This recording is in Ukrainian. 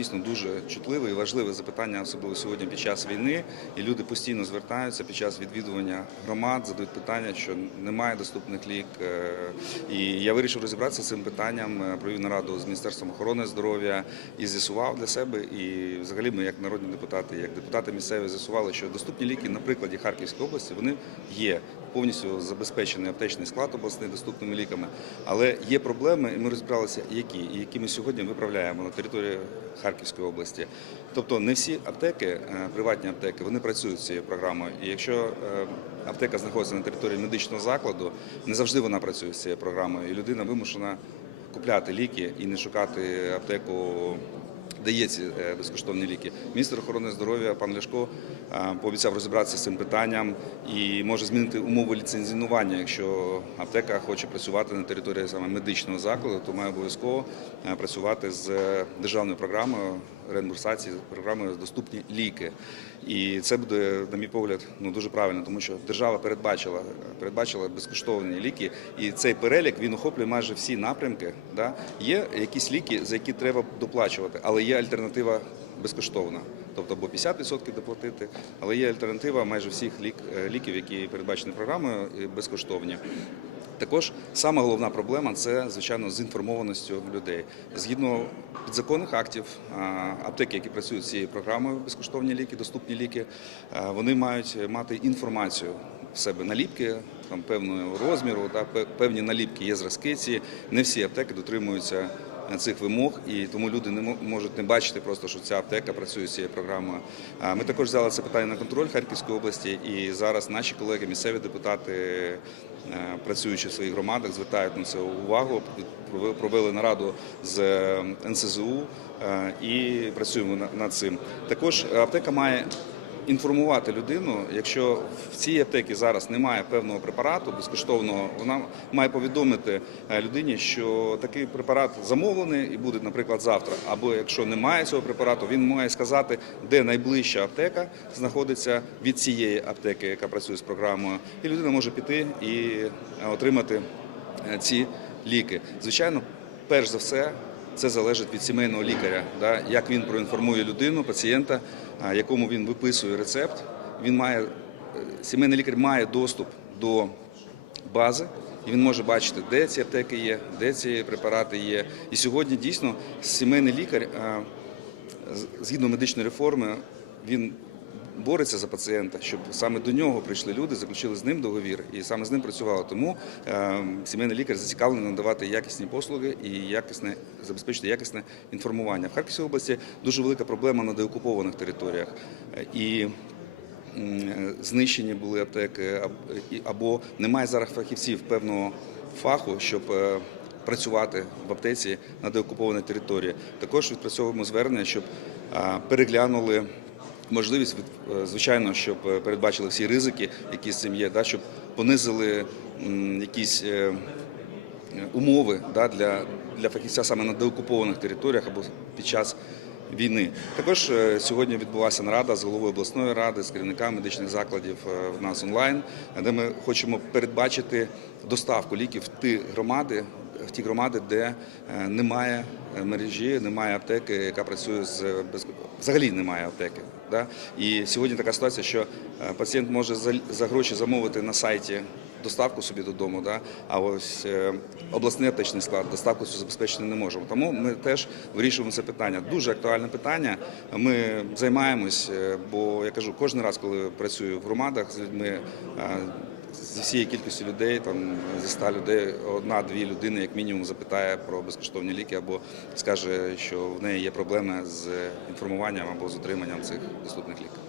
дійсно дуже чутливе і важливе запитання, особливо сьогодні під час війни. І люди постійно звертаються під час відвідування громад, задають питання, що немає доступних лік. Е, І я вирішив розібратися з цим питанням. е, Провів нараду з міністерством охорони здоров'я і з'ясував для себе. І взагалі ми, як народні депутати, як депутати місцеві, з'ясували, що доступні ліки на прикладі Харківської області вони є повністю забезпечений аптечний склад обласний доступними ліками. Але є проблеми, і ми розібралися, які і які ми сьогодні виправляємо на території Харківської області. Тобто не всі аптеки, е, приватні аптеки, вони працюють з цією програмою. І якщо е, аптека знаходиться на території медичного закладу, не завжди вона працює з цією програмою, і людина вимушена купляти ліки і не шукати аптеку ці е, безкоштовні ліки. Міністр охорони здоров'я пан Ляшко е, пообіцяв розібратися з цим питанням і може змінити умови ліцензіонування. Якщо аптека хоче працювати на території саме медичного закладу, то має обов'язково е, працювати з державною програмою реімбурсації, програмою доступні ліки. І це буде, на мій погляд, ну дуже правильно, тому що держава передбачила передбачила безкоштовні ліки, і цей перелік він охоплює майже всі напрямки. Да? Є якісь ліки, за які треба доплачувати, але є альтернатива безкоштовна. Тобто або 50% доплатити, але є альтернатива майже всіх лік, е, ліків, які передбачені програмою, безкоштовні. Також сама головна проблема це звичайно з інформованістю людей. Згідно підзаконних актів, аптеки, які працюють з цією програмою, безкоштовні ліки, доступні ліки, вони мають мати інформацію в себе наліпки там певного розміру, та певні наліпки є зразки. Ці не всі аптеки дотримуються цих вимог, і тому люди не можуть не бачити просто, що ця аптека працює з цією програмою. Ми також взяли це питання на контроль Харківської області, і зараз наші колеги, місцеві депутати, е, працюючи в своїх громадах, звертають на це увагу. Провели- нараду з е, НСЗУ е, і працюємо над цим. Також аптека має інформувати людину, якщо в цій аптеці зараз немає певного препарату безкоштовного, вона має повідомити е, людині, що такий препарат замовлений і буде, наприклад, завтра. Або якщо немає цього препарату, він має сказати, де найближча аптека знаходиться від цієї аптеки, яка працює з програмою, і людина може піти і е, отримати е, ці ліки. Звичайно, перш за все. Це залежить від сімейного лікаря, да, як він проінформує людину, пацієнта, якому він виписує рецепт. Він має, е, сімейний лікар має доступ до бази, і він може бачити, де ці аптеки є, де ці препарати є. І сьогодні дійсно сімейний лікар, згідно медичної реформи, він бореться за пацієнта, щоб саме до нього прийшли люди, заключили з ним договір і саме з ним працювали. Тому е, сімейний лікар зацікавлений надавати якісні послуги і якісне забезпечити якісне інформування. В Харківській області дуже велика проблема на деокупованих територіях. Е, І м, знищені були аптеки, або немає зараз фахівців певного фаху, щоб е, працювати в аптеці на деокупованій території. Також відпрацьовуємо звернення, щоб переглянули можливість, е, звичайно, щоб е, передбачили всі ризики, які з цим є, да, щоб понизили якісь. е, умови да, для, для фахівця саме на деокупованих територіях або під час війни. Також сьогодні відбулася нарада з головою обласної ради, з керівниками медичних закладів в нас онлайн, де ми хочемо передбачити доставку ліків в ті громади, в ті громади, де немає мережі, немає аптеки, яка працює з без... взагалі немає аптеки. Да? І сьогодні така ситуація, що е, пацієнт може за, гроші замовити на сайті доставку собі додому, да? а ось е, обласний аптечний склад доставку забезпечити не можемо. Тому ми теж вирішуємо це питання. Дуже актуальне питання. Ми займаємось, е, бо я кажу, кожен раз, коли працюю в громадах з людьми. Зі всієї кількості людей, там зі ста людей, одна-дві людини, як мінімум, запитає про безкоштовні ліки або скаже, що в неї є проблеми з інформуванням або з отриманням цих доступних ліків.